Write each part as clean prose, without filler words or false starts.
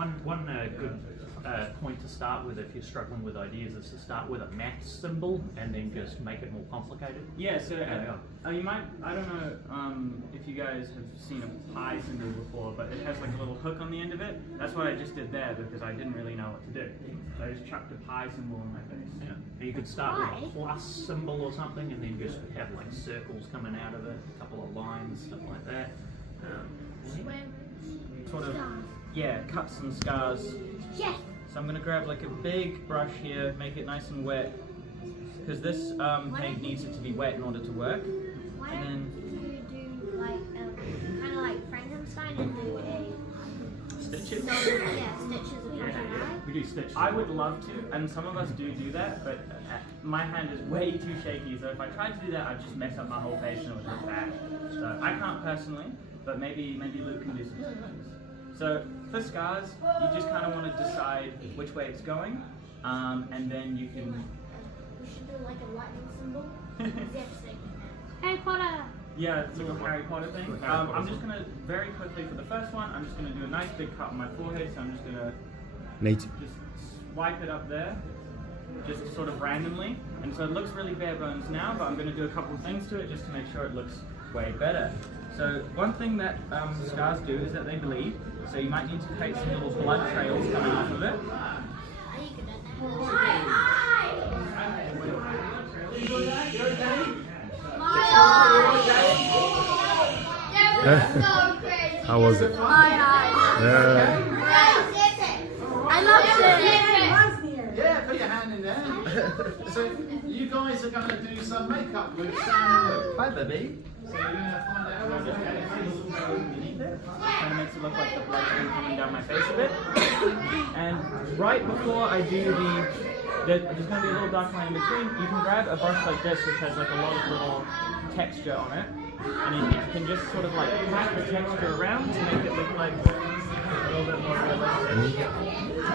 One good point to start with if you're struggling with ideas is to start with a math symbol and then just make it more complicated. Yeah, so you might, I don't know if you guys have seen a pi symbol before, but it has like a little hook on the end of it. That's what I just did there because I didn't really know what to do. So I just chucked a pi symbol in my face. Yeah. You could start with a plus symbol or something and then just have like circles coming out of it, a couple of lines, stuff like that. Sort of, yeah, cuts and scars. Yes. So I'm going to grab like a big brush here, make it nice and wet, because this paint needs it to be wet in order to work. Why And then don't you do like kind of like Frankenstein and do stitches. stitches across your eye? We do stitches. I would love to, and some of us do that, but my hand is way too shaky, so if I tried to do that, I'd just mess up my whole face and it would look bad. So I can't personally, but maybe Luke can do some stitches. So for scars, you just kind of want to decide which way it's going, and then you can... We should do like a lightning symbol. Harry Potter. Yeah, it's like a Harry Potter thing. I'm just going to, very quickly for the first one, I'm just going to do a nice big cut on my forehead, so I'm just going to just swipe it up there, just sort of randomly. And so it looks really bare bones now, but I'm going to do a couple of things to it just to make sure it looks way better. So one thing that scars do is that they bleed, so you might need to create some little blood trails coming off of it. How was it? Yeah. I love it. Yeah, put your hand in there. So you guys are going to do some makeup with Sam and Luke. Hi, baby. So you're going to find out how to Kind of makes it look like the blood coming down my face a bit. And right before I do there's going to be a little dark line in between. You can grab a brush like this, which has like a lot of little texture on it, and you can just sort of like pat the texture around to make it look like a little bit more realistic.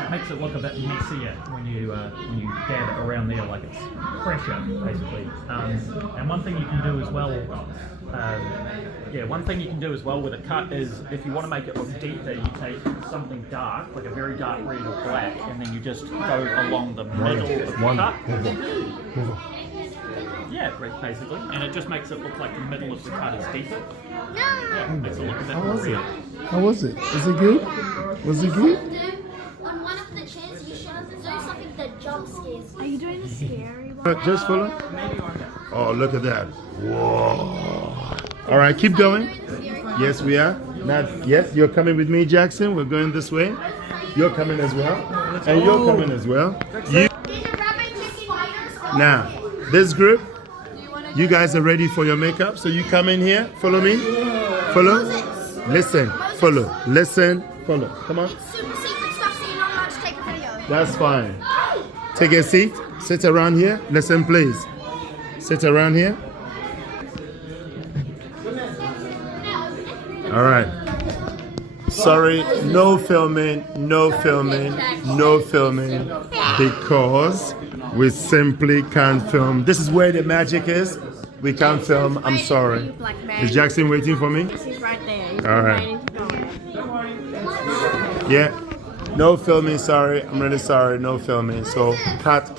It makes it look a bit messier when you dab it around there, like it's fresher, basically. And one thing you can do as well, with a cut is if you want to make it look deeper, you take something dark, like a very dark red or black, and then you just go along the middle of the cut. Yeah, basically, and it just makes it look like the middle of the cut is deeper. Yeah, makes it look a bit more real. How was it? Was it good? Was it good? On one of the chairs, you should have done something that jump scares. Are you doing the scary one? Just follow? Maybe one. Oh, look at that. Whoa. All right, keep going. Yes, we are. Now, yes, you're coming with me, Jackson. We're going this way. You're coming as well. And you're coming as well. Now, this group, you guys are ready for your makeup. So you come in here. Follow me. Follow. Listen. Follow. Listen. Follow. Come on. Super secret stuff, so you're not allowed to take a video. That's fine. Take a seat. Sit around here. Listen, please. Sit around here. All right. Sorry, no filming, no filming, no filming, because we simply can't film. This is where the magic is. We can't film. I'm sorry. Is Jackson waiting for me? He's right there. He's All right. waiting to go. Yeah. No filming, sorry. I'm really sorry. No filming. So, cut.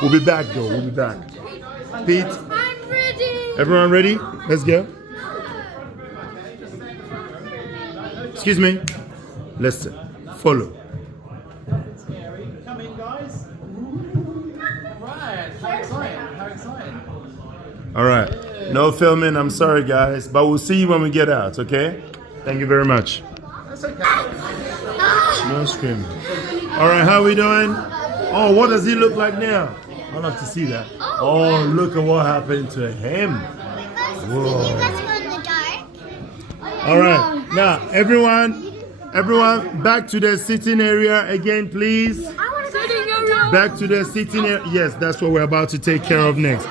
We'll be back, though. We'll be back. Pete? I'm ready. Everyone ready? Let's go. Excuse me. Listen. Follow. Come in, guys. Right, how exciting. All right. No filming. I'm sorry, guys. But we'll see you when we get out, okay? Thank you very much. That's okay. No screaming. All right, how we doing? Oh, what does he look like now? I'd love to see that. Oh, look at what happened to him. Whoa. All right, now everyone, back to the sitting area again, please. Back to the sitting area. Yes, that's what we're about to take care of next.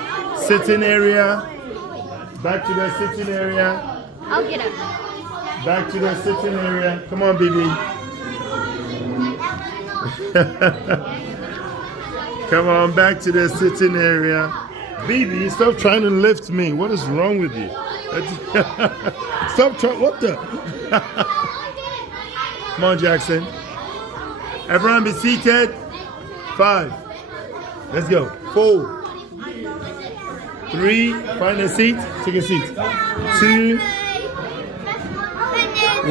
Sitting area. Back to the sitting area. I'll get it. Back to the sitting area. Come on, baby. Come on, back to the sitting area. Baby, stop trying to lift me. What is wrong with you? Stop trying. What the? Come on, Jackson. Everyone be seated. 5. Let's go. 4. 3. Find a seat. Take a seat. 2.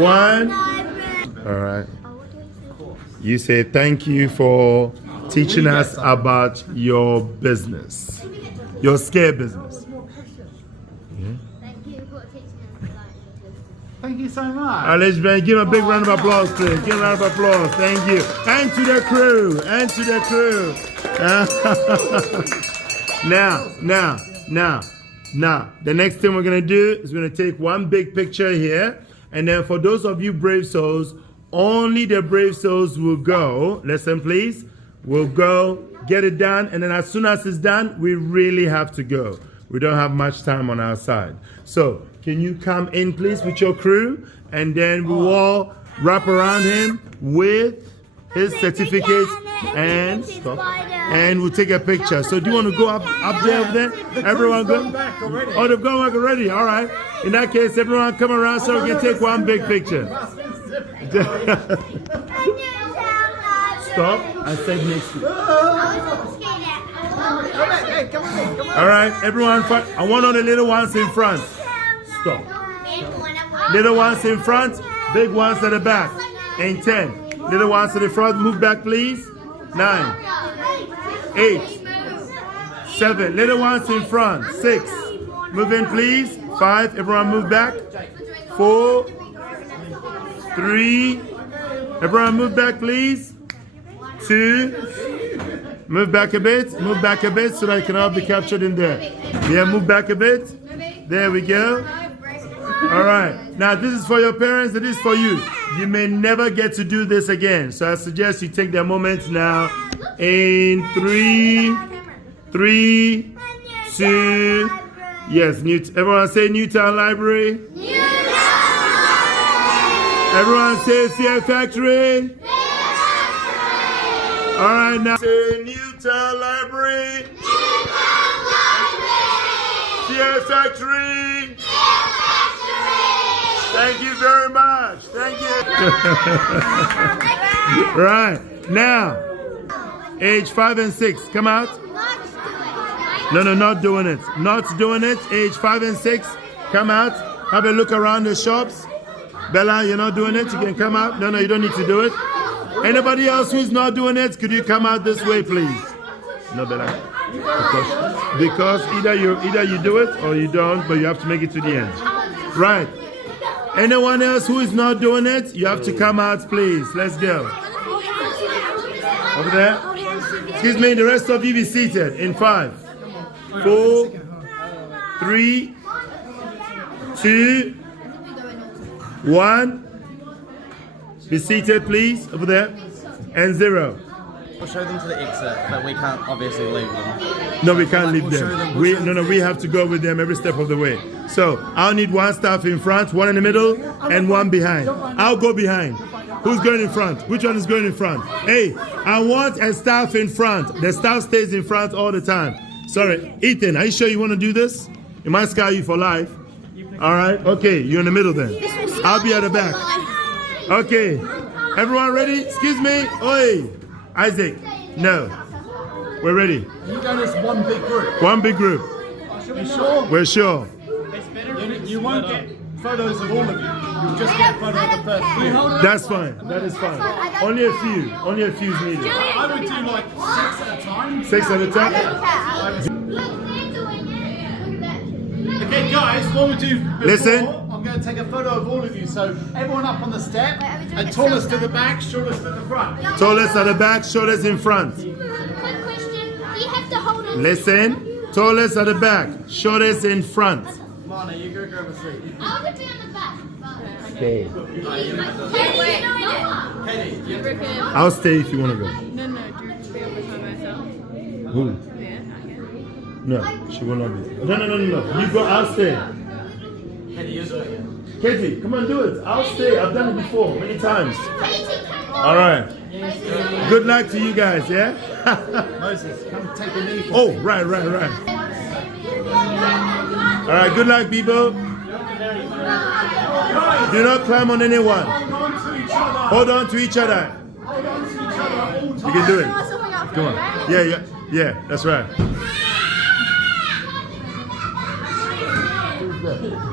1. All right. You say thank you for teaching us about your business, your scare business. Thank you for teaching us. Thank you so much. Let's give him a big round of applause, please. Give him a round of applause. Thank you. And to the crew. And to the crew. Now, the next thing we're going to do is we're going to take one big picture here. And then for those of you brave souls, only the brave souls will go. Listen, please. We'll go, get it done. And then as soon as it's done, we really have to go. We don't have much time on our side. So, can you come in, please, with your crew? And then we'll all wrap around him with his certificate and stuff. And we'll take a picture. So do you want to go up there over there? Everyone go? Oh, they've gone back already. All right. In that case, everyone come around so we can take one big picture. Stop. I said next week. All right, everyone. I want all the little ones in front. Stop. Little ones in front, big ones at the back. And 10. Little ones to the front, move back, please. 9, 8, 7. Little ones in front. 6. Move in, please. 5. Everyone move back. 4, 3. Everyone move back, please. 2. Move back a bit. Move back a bit so that it can all be captured in there. Yeah, move back a bit. There we go. All right. Now, this is for your parents. It is for you. You may never get to do this again. So I suggest you take the moment now. In 3, 2. Yes, everyone say Newtown Library. Everyone say Fear Factory. All right, now say Newtown Library. Fear Factory. Thank you very much. Thank you. Right. Now, age 5 and 6, come out. No, not doing it. Not doing it. Age 5 and 6, come out. Have a look around the shops. Bella, you're not doing it. You can come out. No, you don't need to do it. Anybody else who's not doing it, could you come out this way, please? No, Bella. Because either you do it or you don't, but you have to make it to the end. Right. Anyone else who is not doing it, you have to come out, please. Let's go. Over there. Excuse me, the rest of you be seated in 5, 4, 3, 2, 1. Be seated, please. Over there. And 0. We'll show them to the exit, but we can't obviously leave them. No, we can't leave them. We have to go with them every step of the way. So I'll need one staff in front, one in the middle, and one behind. I'll go behind. Who's going in front? Which one is going in front? Hey, I want a staff in front. The staff stays in front all the time. Sorry, Ethan, are you sure you want to do this? It might scar you for life. All right, okay, you're in the middle then. I'll be at the back. Okay, everyone ready? Excuse me. Oi, Isaac, no. We're ready. You done this one big group. One big group. You sure? We're sure. You won't get photos of all of you. You'll just get a photo of the first few. That's fine. That is fine. Only a few. Only a few is needed. I would do like 6 at a time. 6 at a time? Okay, guys, what we do before, Listen. I'm going to take a photo of all of you. So everyone up on the step, and tallest to the back, shortest to the front. Tallest at the back, shortest in front. Quick question. Do you have to hold it? Listen. Tallest at the back, shortest in front. Mana, you go grab a seat. I would be on the back. Okay. Katie, I'll stay if you want to go. No, Drew to be able to myself. Who? Yeah, not yet. No, she will not be. No. You go, I'll stay. Katie, you're doing it. Katie, come on, do it. I'll stay. I've done it before, many times. All right. Good luck to you guys, yeah? Moses, come take a knee. Oh, right. All right, good luck, people. Do not climb on anyone. Hold on to each other. You can do it. Come on. Yeah, that's right.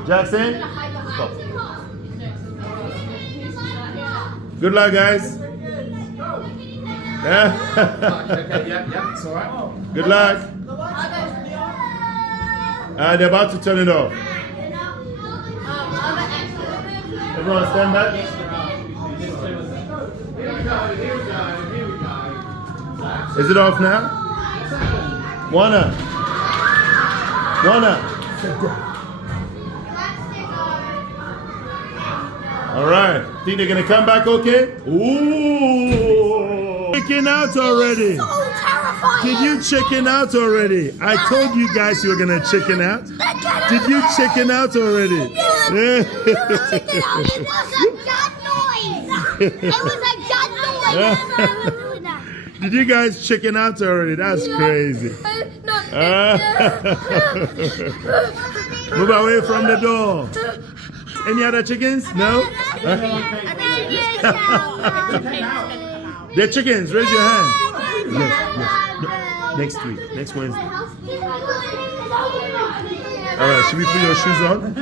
Jackson? Stop. Good luck, guys. Okay, yeah, it's all right. Good luck. They're about to turn it off. Everyone stand back. Here we go. Is it off now? Wanna. All right. Think they're gonna come back okay? Ooh. Chicken out already. So terrifying. Did you chicken out already? I told you guys you were gonna chicken out. Did you chicken out already? It was a gun noise. Did you guys chicken out already? That's crazy. Move away from the door. Any other chickens? No? They're chickens. Raise your hand. Yes. No. Next week. Next Wednesday. All right. Should we put your shoes on?